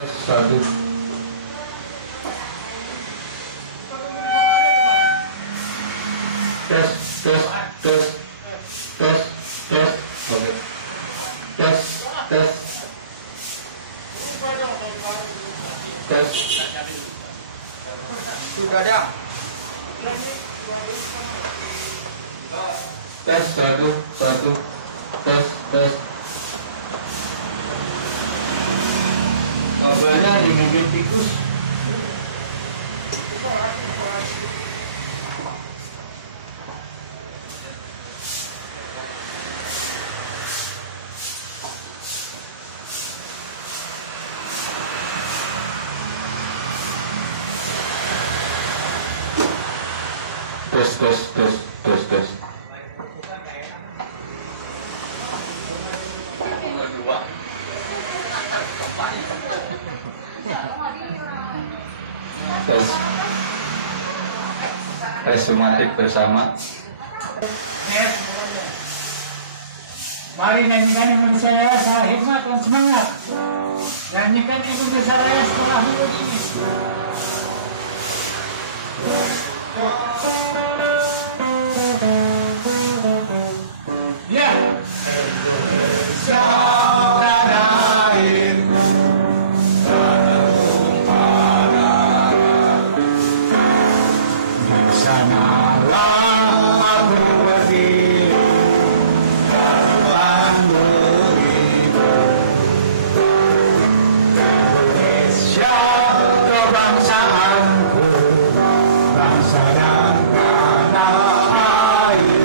Satu. Tes, tes, tes, tes, tes. Oke. Tes, tes. Tes. Sudah ada. Tes, satu, satu. Tes, tes. Kabarnya digigit tikus. Tes, tes, tes, tes, tes. Tes. Resumatik bersama. Mari nyanyikan Indonesia Raya secara hikmat dan semangat. Nyanyikan Indonesia Raya setelah hidup ini. Ya. Indonesia tanah airku, tanah tumpah darah. Di sanalah aku berdiri, kawan beribu. Indonesia kebangsaanku, bangsa dan tanah air.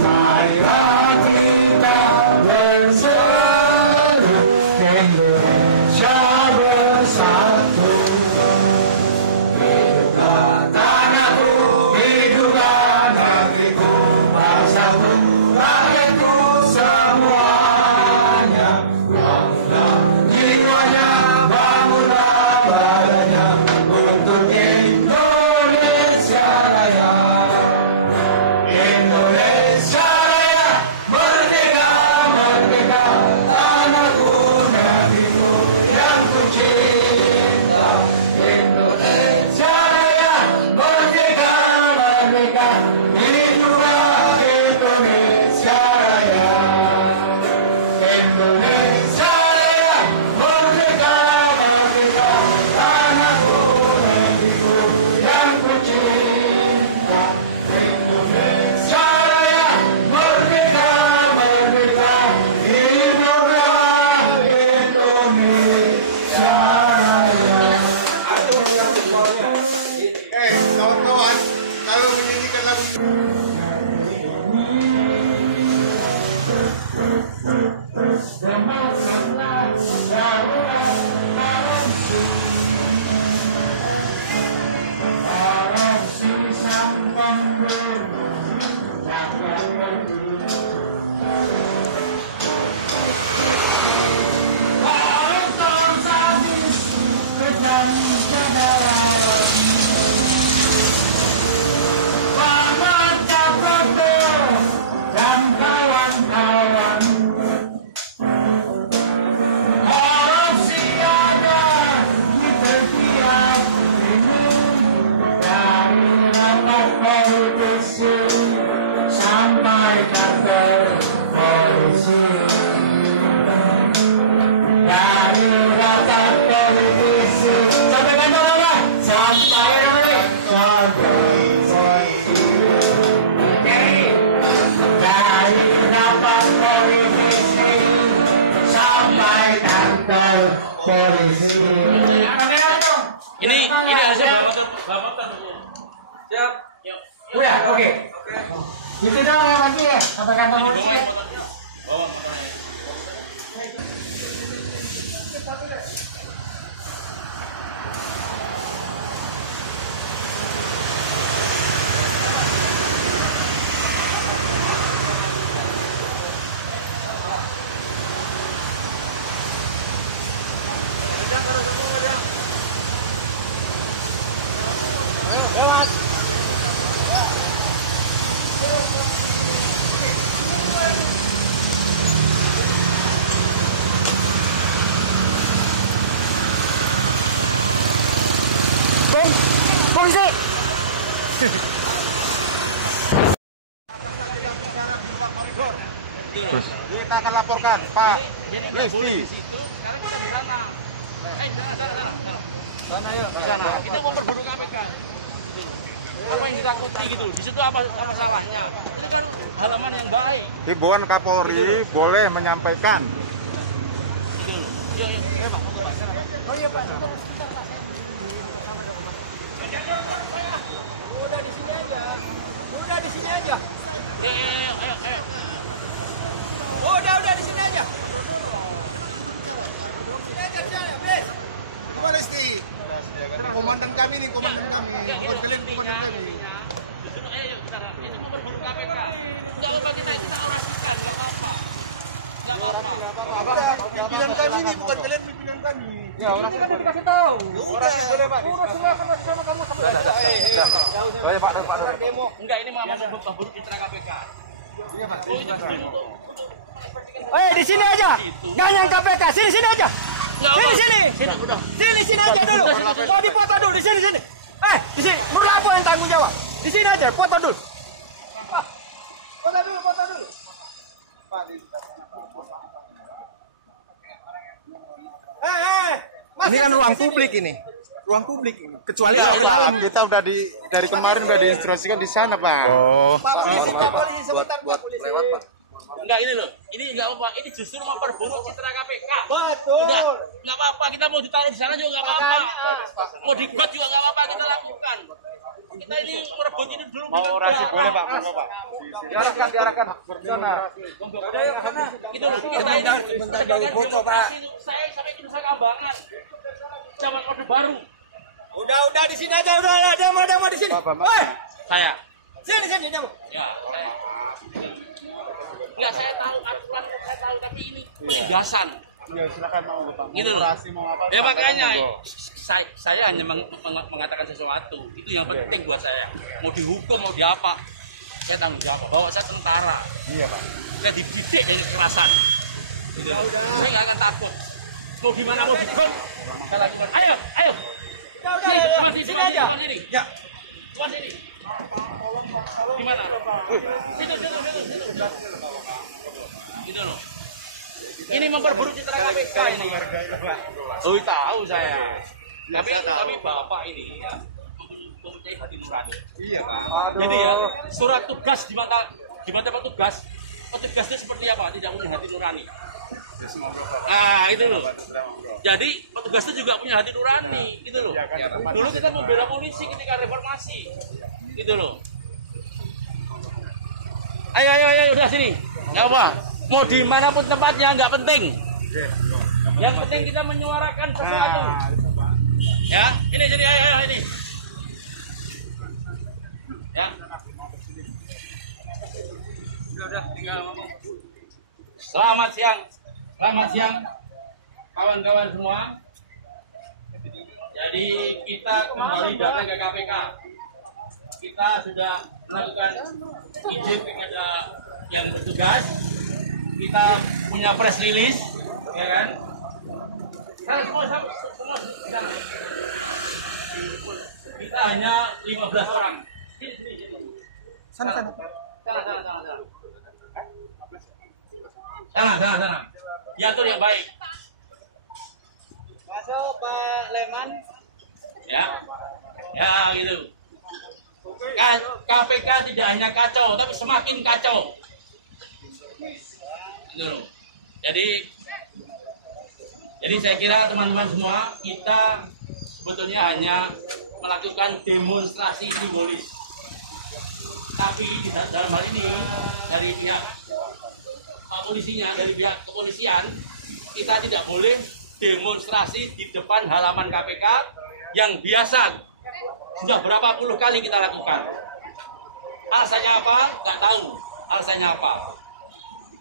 Marilah kita bersatu, Indonesia bersatu. Hiduplah tanahku, hiduplah negeriku, bangsaku, rakyatku semuanya. Bangunlah jiwanya, bangunlah badannya untuk Indonesia Raya. Indonesia Raya, merdeka, merdeka, tanahku, negeriku yang ku cinta. Indonesia Raya, merdeka, merdeka, hiduplah Indonesia Raya. Indonesia Raya, merdeka, merdeka, tanahku, negeriku yang ku cinta. Indonesia Raya, merdeka, merdeka, hiduplah Indonesia Raya. Kawan-kawan, kalau menyanyikan lagu Semakanlah darurat korupsi, korupsi sang pembunuh rakyat berdiri. Koruptor sadis, kejam kedaerahan. Selamat Caprodo dan kawan-kawan. Korupsi ada di setiap lini, dari rapat politisi sampai kantor polisi. Dari rapat politisi sampai kantor apa? Sampai kantor polisi. Dari rapat politisi sampai kantor polisi. Ini harusnya bapak siap. Udah, oke. Itu doang ya lagi ya, sampai kantor polisi. Lewat. Kita akan laporkan Pak Lesti. Sekarang kita di sana. Sana yuk. Sana. Itu mau berburu KPK. Apa yang ditakuti gitu? Di situ apa salahnya? Itu kan halaman yang baik. Himbauan Kapolri boleh menyampaikan. Gitu loh. Yuk. Pak, mau ke Pak. Oh iya Pak. Udah di sini aja. Udah di sini aja. Ayo. Udah di sini aja. Pak Lesti. Komandan kami nih, komandan kami. Bukan kalian komandan kami. Justru ayo kita itu mau berburu KPK. Enggak apa kita orasikan, enggak apa-apa. Enggak apa-apa. Pimpinan kami nih, bukan kalian pimpinan kami. Ya, orang kan dikasih tahu. Orasi boleh, Pak. Udah semua kan sama kamu sampai Oh ya Pak, demo. Enggak, ini mau berburu citra KPK. Iya Pak. Oh, itu Di sini aja. Nggak yang KPK. Sini aja. Sini. Sini aja dulu. Mau dipoto dulu di sini. Di sini. Menurut apa yang tanggung jawab? Di sini aja, foto dulu. Foto dulu. Ini kan ruang publik ini. Ruang publik ini. Kecuali Pak, kita udah dari kemarin udah diinstruksikan di sana, Pak. Oh. Buat lewat, Pak. enggak ini loh. Ini enggak apa-apa. Ini justru mau berburu citra KPK. Betul. Enggak apa-apa. Kita mau ditaruh di sana juga enggak apa-apa. Mau dibuat juga enggak apa-apa. Kita lakukan. Kita ini merebut ini dulu. Mau orasi boleh, Pak? Mau, Pak? Diarahkan. Sana. Itu loh. Kita ini sebentar foto, Pak. Saya sampai ke Nusa Kambangan. Zaman Orde Baru. Udah di sini aja. Udah demo di sini. Saya. Sini demo. Ya, saya. Enggak, saya tahu aturan, saya tahu, tapi ini penindasan. Ya, silakan mau, Pak. Gitu loh. Mau apa? Ya makanya saya hanya mengatakan sesuatu. Itu yang penting buat saya. Mau dihukum, mau diapa, saya tanggung jawab. Bahwa saya tentara. Iya, Pak. Saya dididik dari kekerasan. Gitu. Saya nggak akan takut. Mau gimana mau dihukum? Saya lakukan. Ayo. Udah. Sini aja. Sini. Ya. Tuan sini. Di mana? Situ. Gitu loh. Ini memperburu citra KPK ini. Oh, tahu saya. Tapi Bapak ini ya mempunyai hati nurani. Iya, Pak. Jadi ya, surat tugas di mata petugas itu seperti apa? Tidak punya hati nurani. Nah, itu loh. Jadi petugas itu juga punya hati nurani, gitu loh. Dulu kita membela polisi ketika reformasi, gitu loh. Ayo, udah sini. Nggak apa. Mau dimanapun tempatnya nggak penting. Yang penting kita menyuarakan sesuatu. Ya, ini jadi ayo ini. Ya. Udah tinggal ngomong. Selamat siang kawan-kawan semua. Jadi kita kembali datang ke KPK. Kita sudah melakukan izin kepada yang bertugas. Kita punya press release, ya kan? Semua. Kita hanya 15 orang. Sana. Diatur yang baik. Masuk Pak Leman. Ya gitu. KPK tidak hanya kacau, tapi semakin kacau. Gitu loh. Jadi saya kira teman-teman semua, kita sebetulnya hanya melakukan demonstrasi simbolis. Tapi dalam hal ini dari pihak polisinya, dari pihak kepolisian, kita tidak boleh demonstrasi di depan halaman KPK yang biasa sudah berapa puluh kali kita lakukan. Alasannya apa? Nggak tahu. Alasannya apa?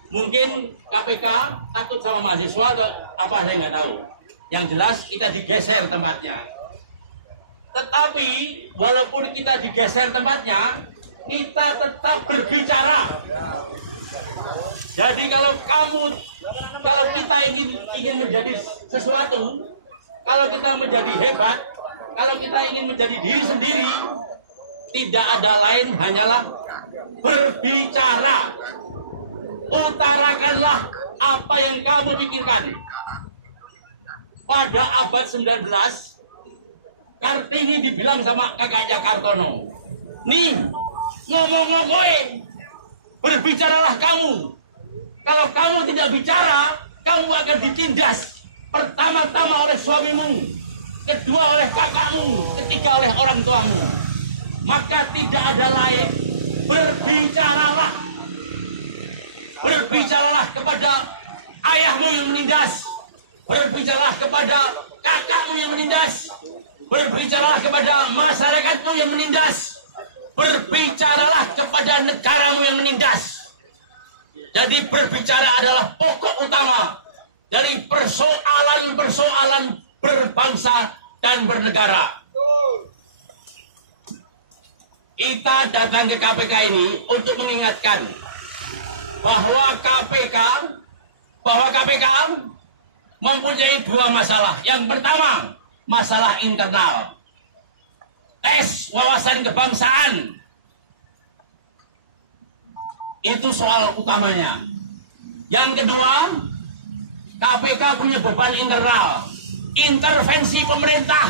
Mungkin KPK takut sama mahasiswa atau apa, saya nggak tahu. Yang jelas kita digeser tempatnya. Tetapi walaupun kita digeser tempatnya, kita tetap berbicara. Jadi kalau kita ingin menjadi sesuatu, kalau kita menjadi hebat, kalau kita ingin menjadi diri sendiri, tidak ada lain hanyalah berbicara. utarakanlah apa yang kamu pikirkan. Pada abad 19, Kartini dibilang sama kakaknya Kartono, nih ngomong-ngomongin, berbicaralah kamu. Kalau kamu tidak bicara, kamu akan ditindas. Pertama-tama oleh suamimu, kedua oleh kakakmu, ketiga oleh orang tuamu. Maka tidak ada lain, berbicaralah. Berbicaralah kepada ayahmu yang menindas. Berbicaralah kepada kakakmu yang menindas. Berbicaralah kepada masyarakat-mu yang menindas. Berbicaralah kepada negaramu yang menindas. Jadi berbicara adalah pokok utama dari persoalan-persoalan berbangsa dan bernegara. Kita datang ke KPK ini untuk mengingatkan bahwa KPK mempunyai dua masalah. Yang pertama, masalah internal. Tes wawasan kebangsaan. Itu soal utamanya. Yang kedua, KPK punya beban internal. Intervensi pemerintah.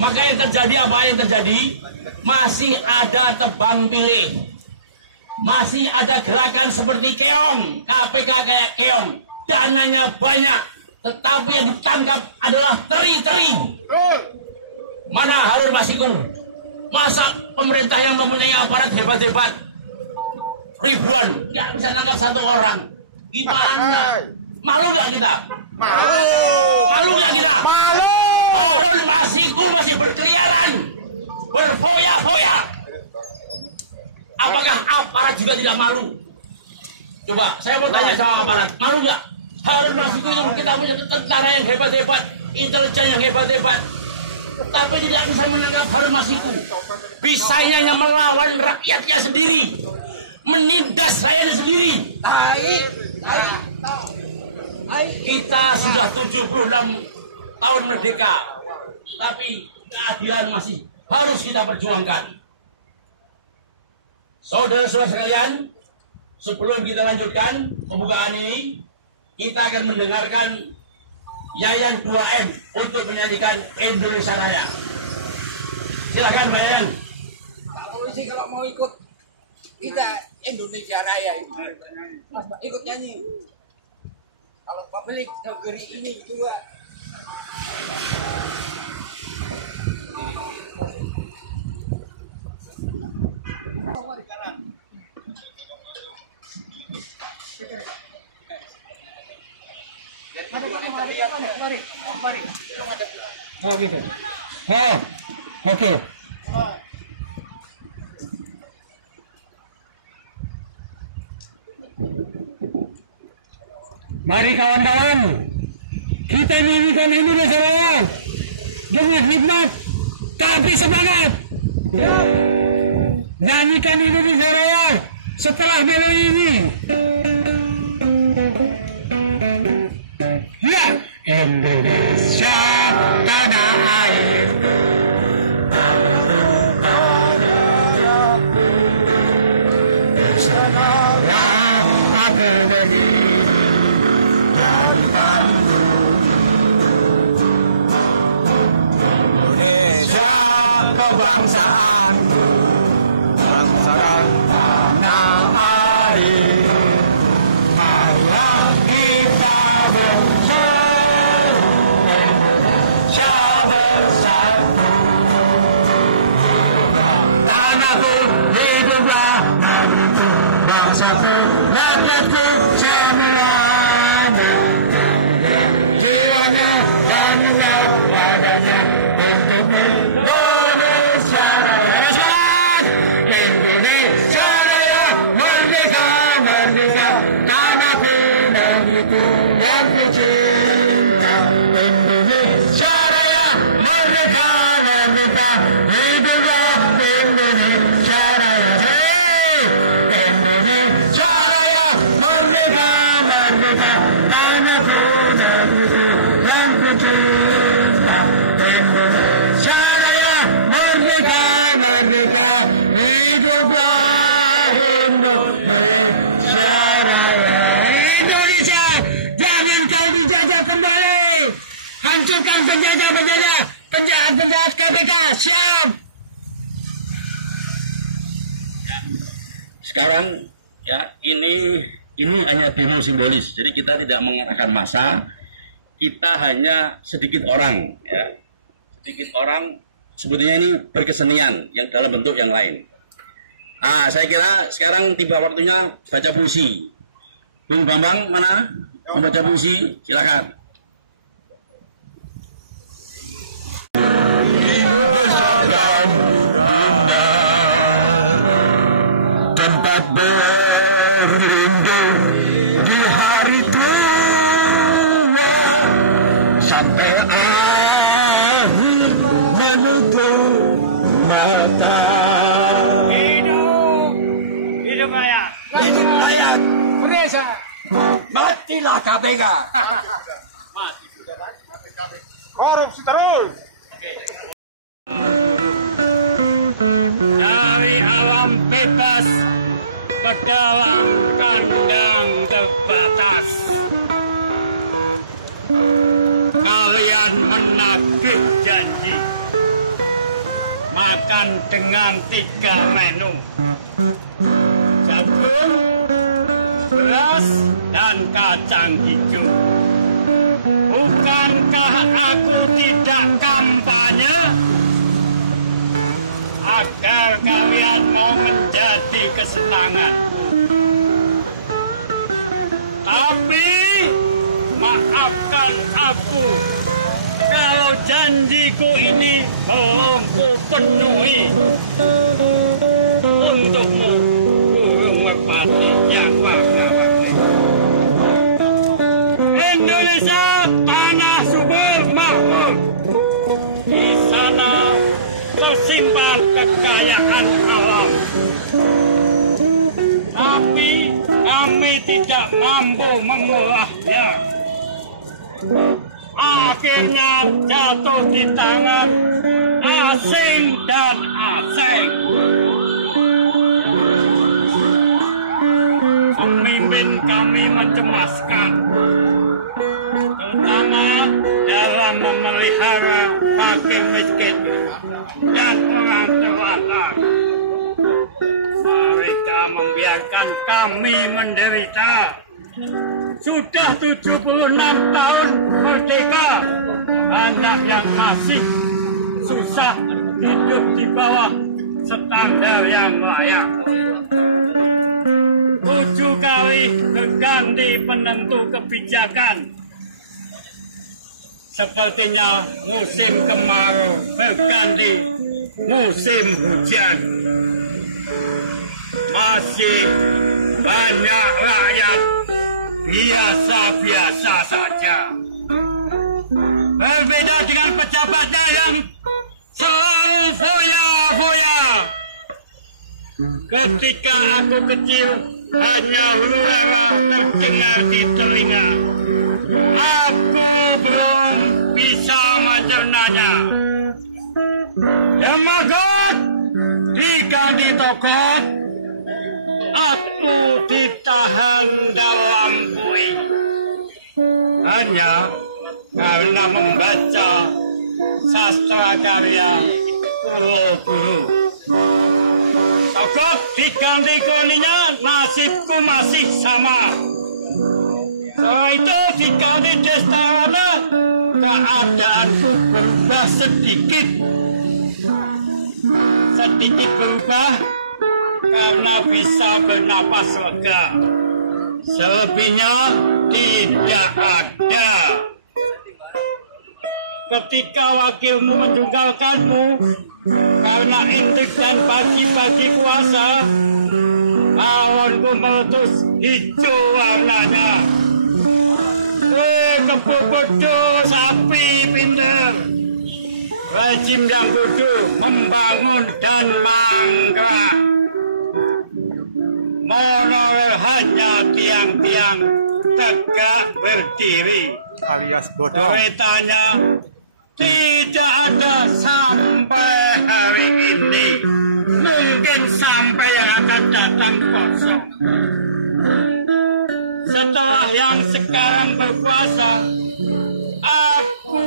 Maka yang terjadi apa yang terjadi? Masih ada tebang pilih. Masih ada gerakan seperti keong. KPK kayak keong. Dananya banyak. Tetapi yang ditangkap adalah teri-teri. Mana Harun Masiku? Masa pemerintah yang mempunyai aparat hebat-hebat ribuan nggak bisa nangkap satu orang? Gimana? Malu nggak kita? Malu nggak kita? Malu. Harun Masiku masih berkeliaran, berfoya-foya. Apakah aparat juga tidak malu? Coba, saya mau tanya sama aparat, malu nggak? Harun Masiku itu kita punya tentara yang hebat-hebat, intelijen yang hebat-hebat, tapi tidak bisa menangkap Harun Masiku. Bisanya yang melawan rakyatnya sendiri, menindas rakyatnya sendiri. Kita sudah 76 tahun merdeka, tapi keadilan masih harus kita perjuangkan. Saudara-saudara sekalian, sebelum kita lanjutkan pembukaan ini, kita akan mendengarkan Yayan 2M untuk menyanyikan Indonesia Raya. Silakan Pak Yayan. Pak Polisi kalau mau ikut kita Indonesia Raya ini, Mas Pak ikut nyanyi. Kalau pemilik negeri ini juga. Oke. Mari kawan-kawan, kita nyanyikan Indonesia Raya dengan hikmat tapi semangat. Nyanyikan Indonesia Raya setelah melodi ini. Ya, Indonesia tanah air. Kebangsaanku, bangsakan tanah air, marilah kita berseru, Indonesia bersatu. Tanahku hiduplah negeriku, bangsaku, rakyatku semuanya. Jiwanya dan rakyatnya untuk Indonesia Raya, merdeka, merdeka, tanahku negeriku yang kucinta. Indonesia Raya, merdeka, merdeka, hiduplah Indonesia Raya. Indonesia Raya, merdeka, merdeka, tanahku negeriku yang kucinta. Indonesia Raya, merdeka, merdeka, hiduplah Indonesia Raya. Musnahkan penjajah-penjajah, penjahat-penjahat KPK, siap. Sekarang ya ini hanya demo simbolis. Jadi kita tidak mengarahkan massa, kita hanya sedikit orang ya. Sedikit orang sebetulnya ini berkesenian yang dalam bentuk yang lain. Saya kira sekarang tiba waktunya baca puisi. Bung Bambang mana? Membaca puisi, silakan. Tempat berlindung di hari tua sampai akhir menutup mata. Hidup rakyat. Hidup rakyat, Merdeka. matilah KPK. Korupsi terus. Dari alam bebas ke dalam kandang terbatas. Kalian menagih janji. Makan dengan 3 menu. Jagung, beras, dan kacang hijau. Bukankah aku tidak kampanye agar kalian mau menjadi kesenanganku? Tapi maafkan aku kalau janjiku ini belum kupenuhi. Untukmu, burung merpati yang warna-warni. Indonesia tanah subur makmur. Di sana tersimpan kekayaan alam. Tapi kami tidak mampu mengolahnya. Akhirnya jatuh di tangan asing dan asing. Pemimpin kami mencemaskan, terutama dalam memelihara fakir miskin dan orang terlantar. Mereka membiarkan kami menderita. Sudah 76 tahun merdeka, banyak yang masih susah hidup di bawah standar yang layak. 7 kali berganti penentu kebijakan. Sepertinya musim kemarau berganti musim hujan. Masih banyak rakyat biasa-biasa saja. Berbeda dengan pejabatnya yang selalu foya-foya. Ketika aku kecil, hanya suara terdengar di telinga. Aku belum bisa mencernanya. Demagot diganti togot, aku ditahan dalam bui. Hanya karena membaca sastra karya guru-guru. Togot diganti koninya, nasibku masih sama. Setelah itu diganti Destarana, keadaanku berubah sedikit. Sedikit berubah karena bisa bernapas lega. Selebihnya tidak ada. Ketika wakilmu menjungkalkanmu karena intrik dan bagi-bagi kuasa, awanku meletus hijau warnanya. Kebuk bodoh, sapi pintar. Rezim yang bodoh membangun dan mangkrak. Monorail hanya tiang-tiang tegak berdiri. Alias bodoh. Keretanya tidak ada sampai hari ini. Mungkin sampai yang akan datang kosong. Setelah yang sekarang berkuasa, aku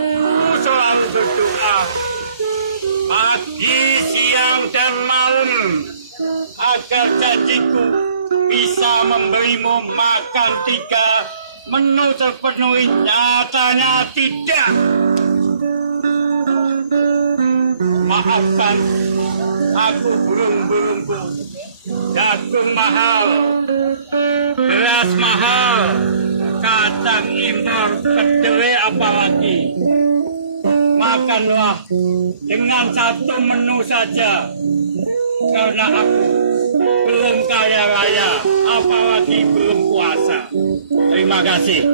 janjiku bisa memberimu makan 3 menu terpenuhi, nyatanya tidak. Maafkan, aku burung-burungku. Jagung mahal, beras mahal, kacang impor, kedelai apalagi. Makanlah dengan 1 menu saja, karena aku belum kaya raya, apalagi belum puasa. Terima kasih.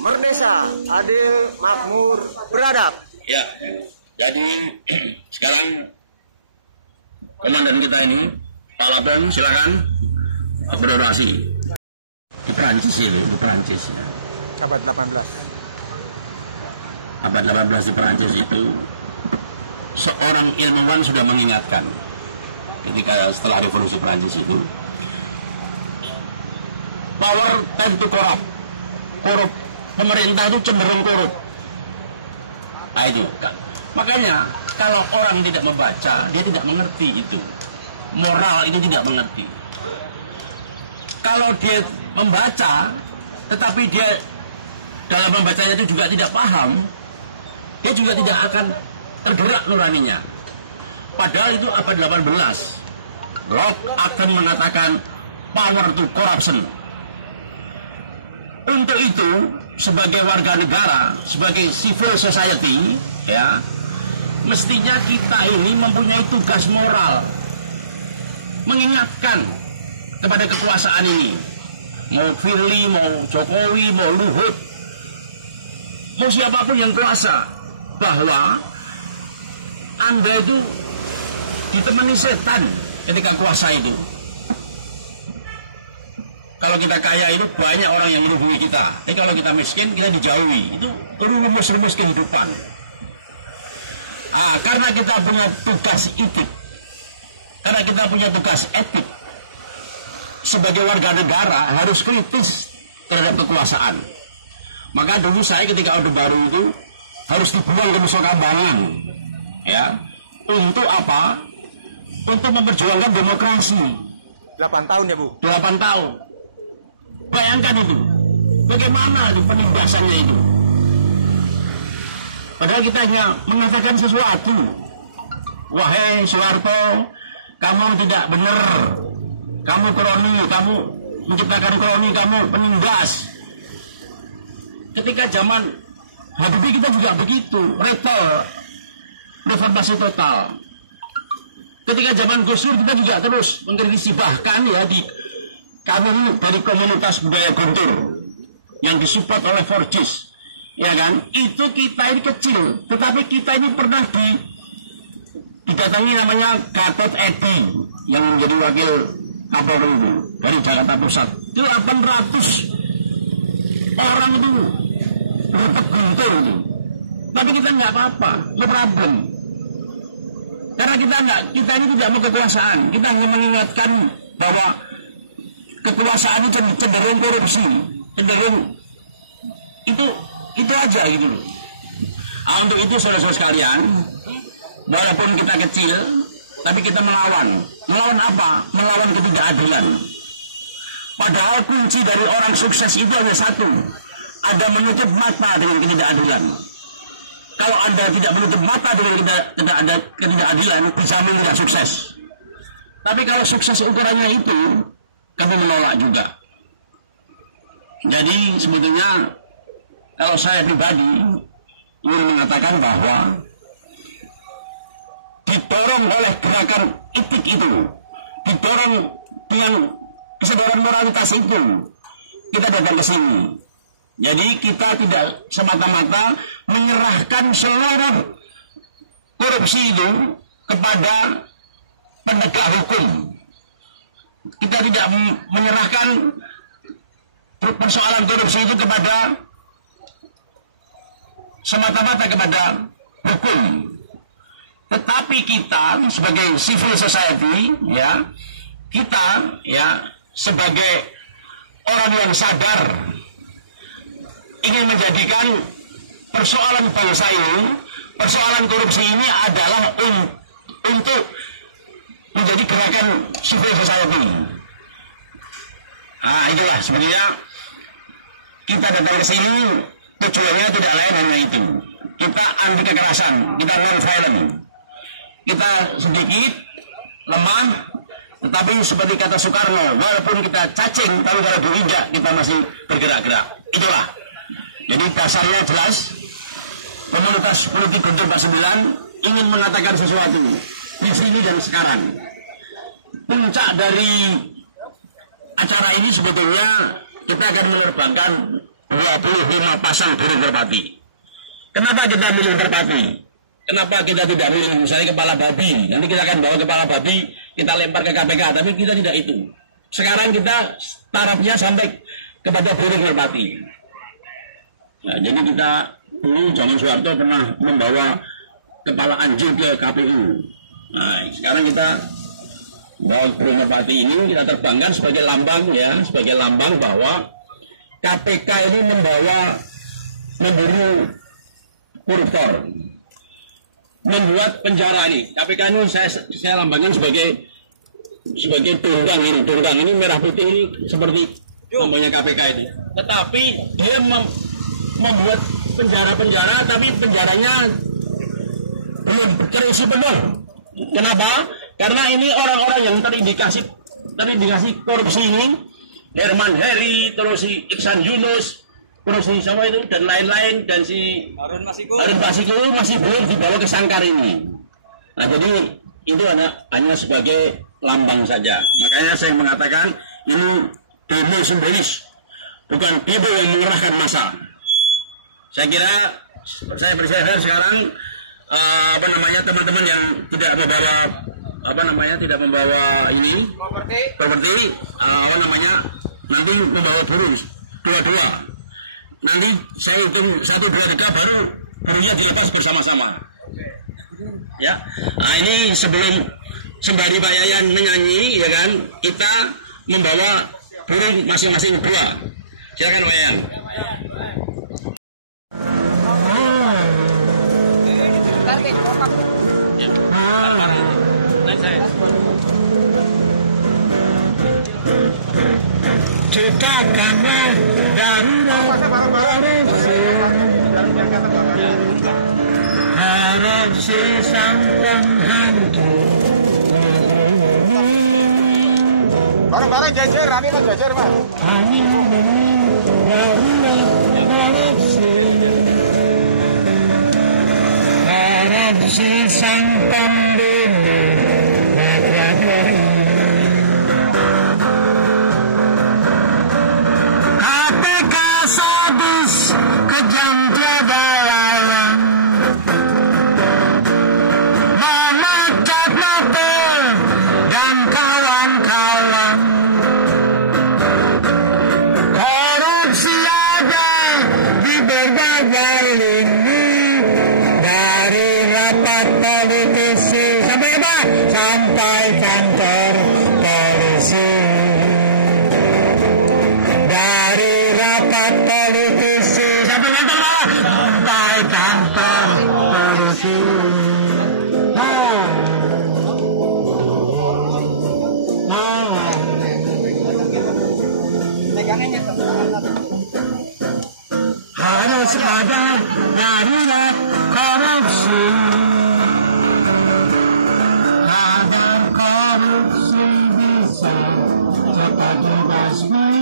Merdeka, adil, makmur, beradab. Ya, jadi sekarang komandan kita ini, Pak Labong, silakan berorasi. Di Perancis itu, di Perancis. Ya. Abad 18. Abad 18 di Perancis itu, seorang ilmuwan sudah mengingatkan ketika setelah revolusi Perancis itu, power tend to corrupt. Korup, pemerintah itu cenderung korup. Nah itu, makanya kalau orang tidak membaca, dia tidak mengerti itu. Moral itu tidak mengerti. Kalau dia membaca, tetapi dia dalam membacanya itu juga tidak paham, dia juga tidak akan tergerak nuraninya. Padahal itu abad 18. Locke akan mengatakan power to corruption. Untuk itu, sebagai warga negara, sebagai civil society, ya, mestinya kita ini mempunyai tugas moral, mengingatkan kepada kekuasaan ini, mau Firly, mau Jokowi, mau Luhut, mau siapapun yang kuasa, bahwa Anda itu ditemani setan ketika kuasa itu. Kalau kita kaya itu banyak orang yang menghubungi kita. Tapi kalau kita miskin, kita dijauhi. Itu rumus-rumus kehidupan. Karena kita punya tugas etik, karena kita punya tugas etik, sebagai warga negara harus kritis terhadap kekuasaan. Maka dulu saya ketika Orde Baru itu harus dibuang ke Nusa Kambangan. Ya. Untuk apa? Untuk memperjuangkan demokrasi. 8 tahun ya Bu? 8 tahun. Bayangkan itu, bagaimana itu penindasannya itu. Padahal kita hanya mengatakan sesuatu. Wahai Soeharto, kamu tidak benar. Kamu kroni, kamu menciptakan kroni, kamu penindas. Ketika zaman Habibie kita juga begitu, reformasi total. Ketika zaman Gus Dur kita juga terus mengkritisi, bahkan ya kami ini dari komunitas budaya Guntur yang disupport oleh Forgis, ya kan? Itu kita ini kecil, tetapi kita ini pernah didatangi namanya Gatot Edi yang menjadi wakil Kapolri dari Jakarta Pusat. Itu 800 orang itu berdebat Guntur itu. Tapi kita nggak apa-apa, no problem. Karena kita ini tidak mau kekuasaan, kita hanya mengingatkan bahwa kekuasaan itu cenderung korupsi, cenderung itu aja gitu. Untuk itu saudara-saudara sekalian, walaupun kita kecil, tapi kita melawan. Melawan apa? Melawan ketidakadilan. Padahal kunci dari orang sukses itu hanya satu, ada menutup mata dengan ketidakadilan. Kalau Anda tidak menutup mata dengan ketidakadilan, bisa tidak sukses. Tapi kalau sukses ukurannya itu, kami menolak juga. Jadi sebetulnya kalau saya pribadi ingin mengatakan bahwa didorong oleh gerakan etik itu, didorong dengan kesadaran moralitas itu, kita datang ke sini. Jadi kita tidak semata-mata menyerahkan seluruh korupsi itu kepada penegak hukum. Kita tidak menyerahkan persoalan korupsi itu kepada semata-mata kepada hukum. Tetapi kita sebagai civil society, ya, kita ya sebagai orang yang sadar ingin menjadikan persoalan bangsa ini, persoalan korupsi ini adalah untuk menjadi gerakan civil society. Nah, itulah sebenarnya kita datang ke sini tujuannya tidak lain hanya itu. Kita anti kekerasan, kita non-violent. Kita sedikit lemah, tetapi seperti kata Soekarno, walaupun kita cacing, tapi kalau diinjak kita masih bergerak-gerak. Itulah. Jadi dasarnya jelas, komunitas politik Guntur 49 ingin mengatakan sesuatu di sini dan sekarang. Puncak dari acara ini sebetulnya kita akan menerbangkan 25 pasang burung merpati. Kenapa kita milih merpati? Kenapa kita tidak milih misalnya kepala babi? Nanti kita akan bawa kepala babi, kita lempar ke KPK, tapi kita tidak itu. Sekarang kita tarafnya sampai kepada burung merpati. Nah, jadi kita dulu zaman Soeharto pernah membawa kepala anjing ke KPU. Nah, sekarang kita bawa burung merpati ini kita terbangkan sebagai lambang, ya, sebagai lambang bahwa KPK ini memburu koruptor, membuat penjara ini. KPK ini saya lambangkan sebagai tunggang ini. Tunggang ini merah putih ini seperti lambangnya KPK ini. Tetapi dia membuat penjara-penjara, tapi penjaranya belum terisi penuh. Kenapa? Karena ini orang-orang yang terindikasi korupsi ini, Herman Heri, terus si Iksan Yunus, terus si sama itu dan lain-lain, dan si Harun Masiku masih belum dibawa ke sangkar ini. Nah, jadi itu hanya sebagai lambang saja. Makanya saya mengatakan ini demo simbolis, bukan demo yang mengerahkan massa. Saya kira saya bersyukur sekarang teman-teman yang tidak membawa ini properti nanti membawa burung dua-dua. Nanti saya hitung 1, 2, 3 baru burungnya dilepas bersama-sama. Ya, nah, ini sebelum sembari Pak Yayan menyanyi, ya kan, kita membawa burung masing-masing 2. Silakan Pak Yayan. Kita kamar darurat harap sampai hantu. Bareng-bareng jajar, Rani kan jajar Mas. Sang pembeli KPK sadis kejam tiada lawan, memecat Nobel dan kawan-kawan. Korupsi ada di berbagai lini, dari rapat politisi sampai apa? Sampai kantor polisi. Dari rapat politisi sampai kantor apa? Sampai kantor polisi. Harus ada darurat korupsi, agar korupsi bisa cepat dibasmi.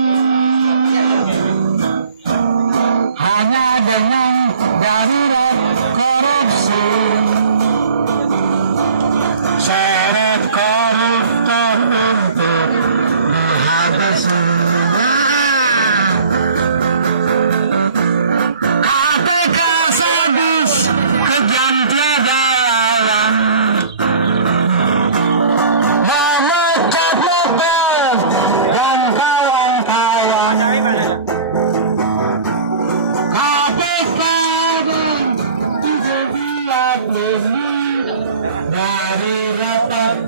Hanya dengan darurat korupsi, syarat koruptor untuk dihabisi.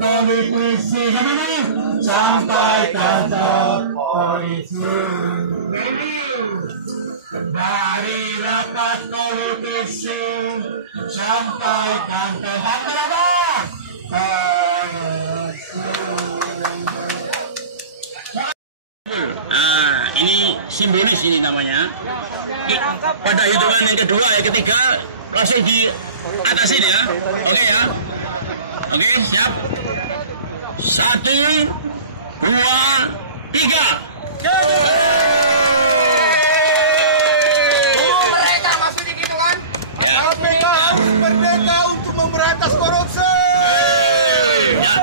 politisi, sampai kantor polisi. Dari rapat politisi sampai kantor ini simbolis ini namanya. Pada hitungan yang kedua, yang ketiga langsung di atasin ya. Oke ya. Oke, siap. 1, 2, 3. Mereka maksudnya gitu kan? KPK harus merdeka untuk memberantas korupsi. Ya.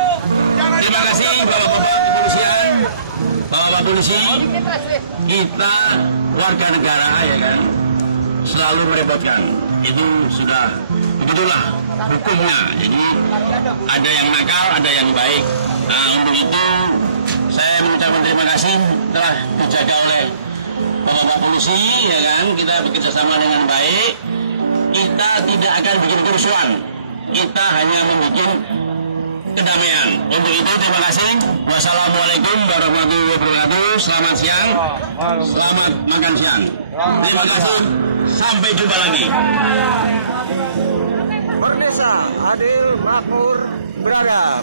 Terima kasih Bapak-bapak kepolisian, Bapak-bapak polisi. Kita warga negara ya kan, selalu merepotkan. Itu sudah begitulah hukumnya. Jadi ada yang nakal, ada yang baik. Nah, untuk itu saya mengucapkan terima kasih telah dijaga oleh Bapak-bapak polisi ya kan. Kita bekerja sama dengan baik. Kita tidak akan bikin kerusuhan. Kita hanya membuat kedamaian. Untuk itu terima kasih. Wassalamualaikum warahmatullahi wabarakatuh. Selamat siang. Selamat makan siang. Terima kasih. Sampai jumpa lagi. Bernesa, adil, makmur, beradab.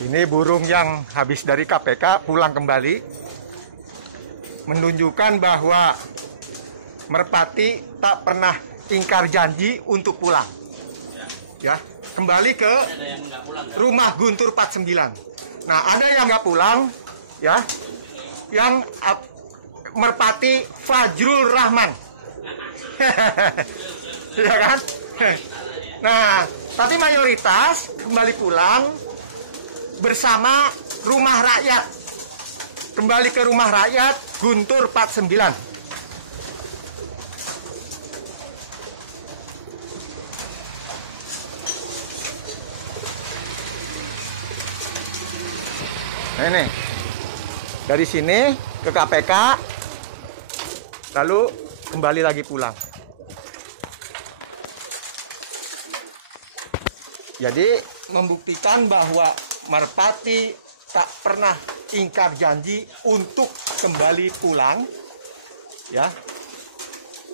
Ini burung yang habis dari KPK pulang kembali, menunjukkan bahwa Merpati tak pernah ingkar janji untuk pulang. Ya, kembali ke rumah Guntur 49. Nah, ada yang nggak pulang, ya, yang Merpati Fajrul Rahman, ya kan? Nah, tapi mayoritas kembali pulang bersama rumah rakyat. Kembali ke rumah rakyat Guntur 49. Nah, ini dari sini ke KPK, lalu kembali lagi pulang. Jadi membuktikan bahwa Merpati tak pernah ingkar janji untuk kembali pulang, ya,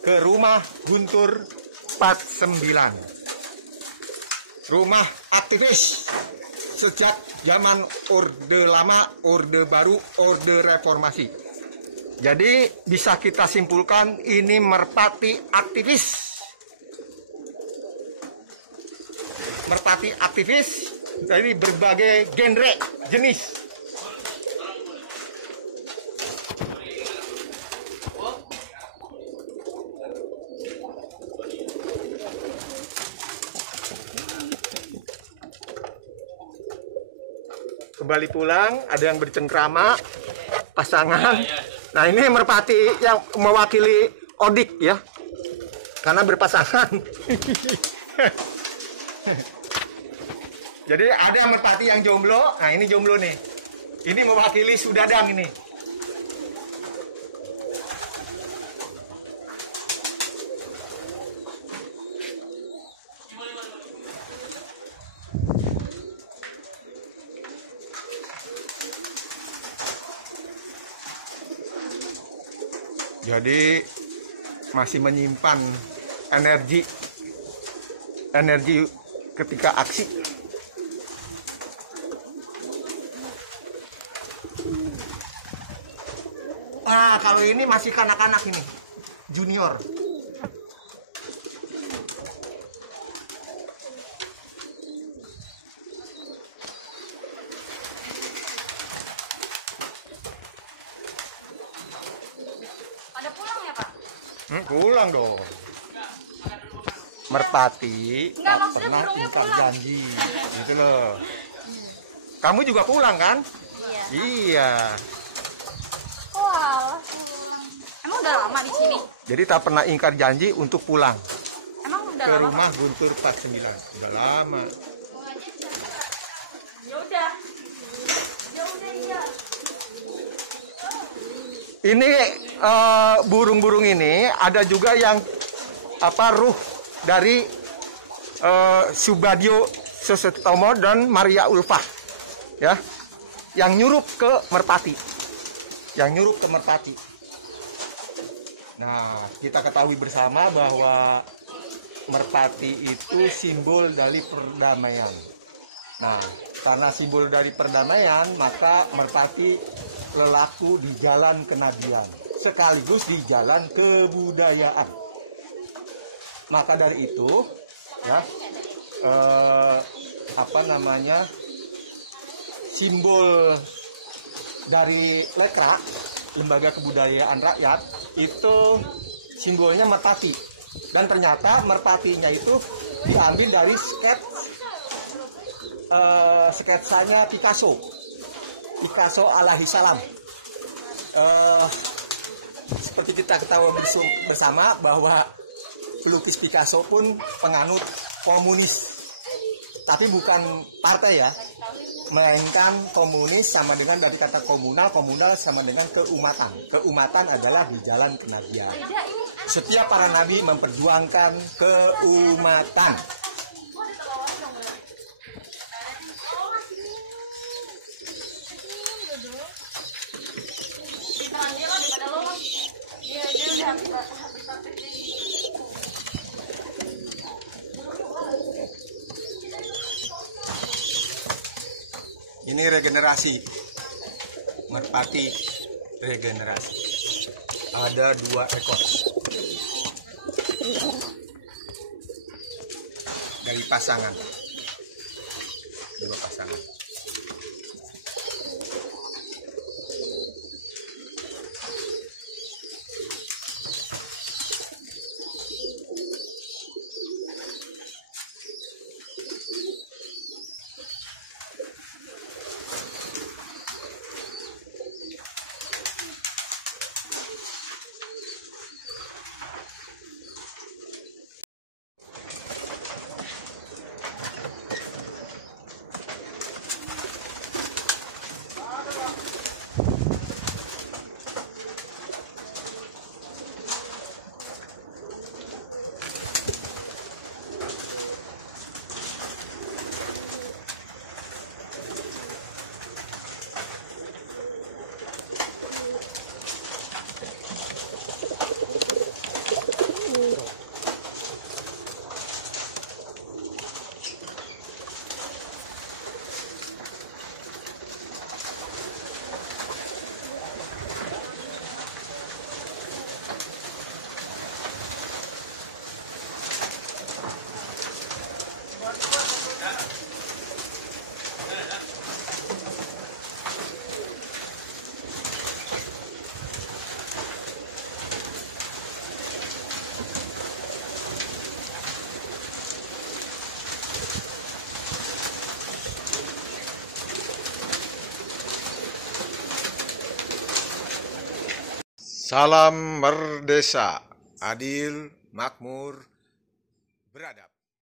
ke rumah Guntur 49. Rumah aktivis sejak zaman Orde Lama, Orde Baru, Orde Reformasi. Jadi bisa kita simpulkan ini Merpati aktivis. Merpati aktivis dari berbagai genre, jenis. Kembali pulang, ada yang bercengkrama, pasangan. Nah, ini Merpati yang mewakili Odik ya, karena berpasangan. Jadi ada Merpati yang jomblo. Nah, ini jomblo nih. Ini mewakili Sudadang ini. Jadi masih menyimpan energi ketika aksi. Nah, kalau ini masih kanak-kanak ini, junior. Pada pulang ya Pak? Pulang dong. Merpati Enggak, tak maksudnya pernah burungnya ingkar pulang. janji, gitu loh. Kamu juga pulang kan? Iya. Oh alah pulang. Emang udah lama di sini? Jadi tak pernah ingkar janji untuk pulang Emang udah ke lama? rumah Guntur 49. Udah lama. Ya udah. Ya udah iya. Ini burung-burung ini ada juga yang ruh dari Subadio Sesetomo dan Maria Ulfah, ya, yang nyurup ke Merpati, Nah, kita ketahui bersama bahwa Merpati itu simbol dari perdamaian. Nah, karena simbol dari perdamaian, maka Merpati lelaku di jalan kenabian, sekaligus di jalan kebudayaan. Maka dari itu, ya, simbol dari Lekra, Lembaga Kebudayaan Rakyat, itu simbolnya merpati. Dan ternyata merpatinya itu diambil dari sketsanya Picasso alaihi salam. Seperti kita ketahui bersama bahwa pelukis Picasso pun penganut komunis, tapi bukan partai ya, melainkan komunis sama dengan dari kata komunal sama dengan keumatan. Keumatan adalah di jalan kenabian. Setiap para nabi memperjuangkan keumatan. Ini regenerasi, merpati regenerasi. Ada 2 ekor dari pasangan, 2 pasangan. Salam merdesa, adil, makmur, beradab.